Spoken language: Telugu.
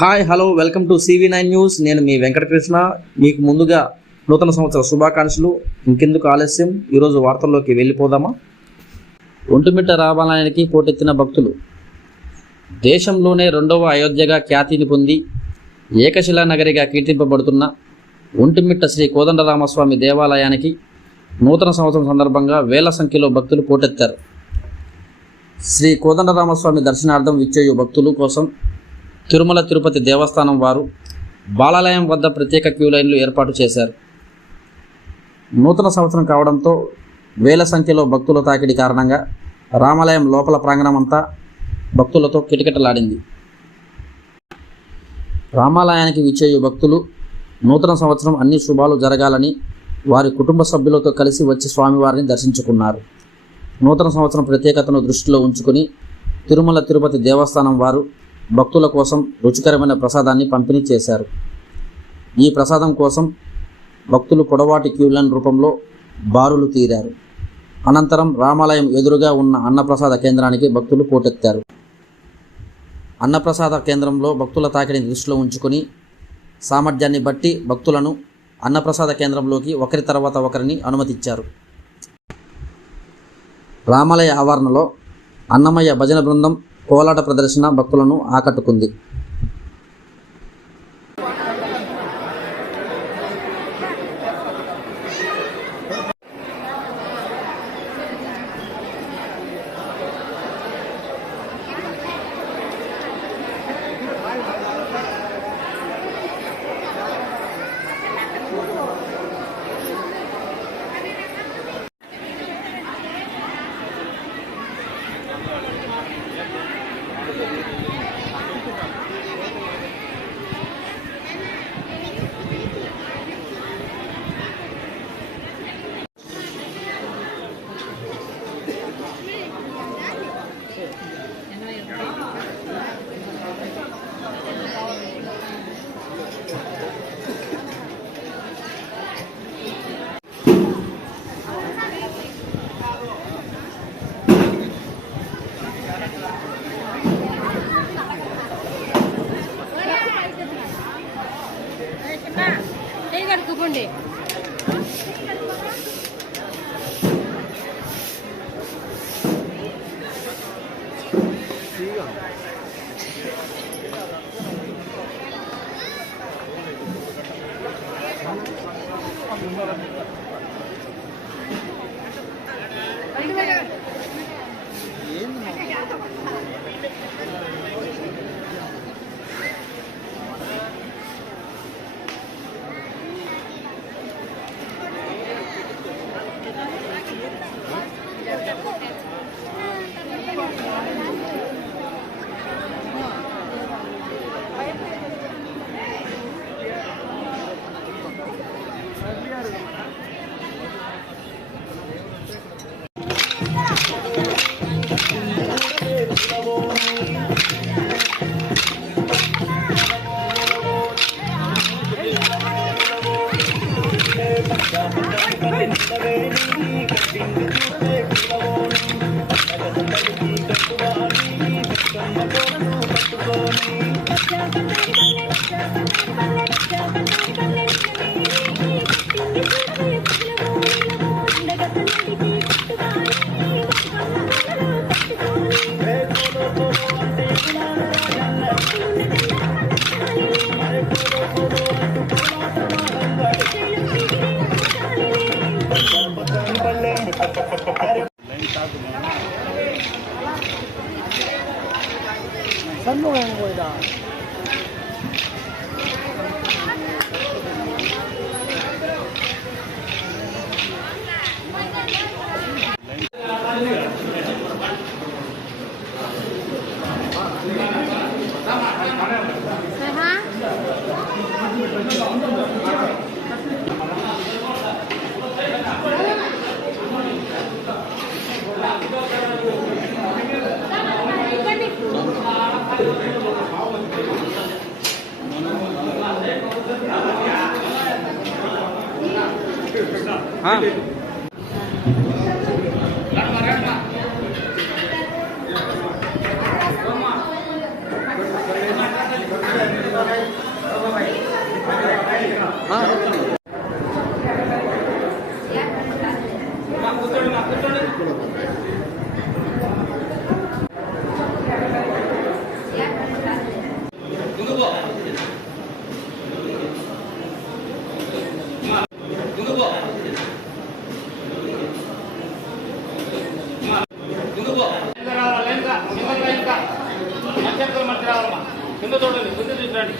Hi hello welcome to CV9 news. నేను మీ వెంకటకృష్ణ. మీకు ముందుగా నూతన సంవత్సర శుభాకాంక్షలు. ఇంకెందుకు ఆలస్యం, ఈరోజు వార్తల్లోకి వెళ్ళిపోదామా. ఒంటిమిట్ట రామాలయానికి పోటెత్తిన భక్తులు. దేశంలోనే రెండవ అయోధ్యగా ఖ్యాతిని పొంది ఏకశిలా నగరిగా కీర్తింపబడుతున్న ఒంటిమిట్ట శ్రీ కోదండరామస్వామి దేవాలయానికి నూతన సంవత్సరం సందర్భంగా వేల సంఖ్యలో భక్తులు పోటెత్తారు. శ్రీ కోదండరామస్వామి దర్శనార్థం విచ్చేయు భక్తులు కోసం తిరుమల తిరుపతి దేవస్థానం వారు బాలాలయం వద్ద ప్రత్యేక క్యూ లైన్లు ఏర్పాటు చేశారు. నూతన సంవత్సరం కావడంతో వేల సంఖ్యలో భక్తుల తాకిడి కారణంగా రామాలయం లోపల ప్రాంగణం అంతా భక్తులతో కిటకిటలాడింది. రామాలయానికి విచ్చేయు భక్తులు నూతన సంవత్సరం అన్ని శుభాలు జరగాలని వారి కుటుంబ సభ్యులతో కలిసి వచ్చి స్వామివారిని దర్శించుకున్నారు. నూతన సంవత్సరం ప్రత్యేకతను దృష్టిలో ఉంచుకొని తిరుమల తిరుపతి దేవస్థానం వారు భక్తుల కోసం రుచికరమైన ప్రసాదాన్ని పంపిణీ చేశారు. ఈ ప్రసాదం కోసం భక్తులు పొడవాటి క్యూలైన్ రూపంలో బారులు తీరారు. అనంతరం రామాలయం ఎదురుగా ఉన్న అన్నప్రసాద కేంద్రానికి భక్తులు పోటెత్తారు. అన్నప్రసాద కేంద్రంలో భక్తుల తాకిడిని దృష్టిలో ఉంచుకొని సామర్థ్యాన్ని బట్టి భక్తులను అన్నప్రసాద కేంద్రంలోకి ఒకరి తర్వాత ఒకరిని అనుమతించారు. రామాలయ ఆవరణలో అన్నమయ్య భజన బృందం కోలాట ప్రదర్శన భక్తులను ఆకట్టుకుంది. కట్టుకోండి. చూడండి ముందు చూడండి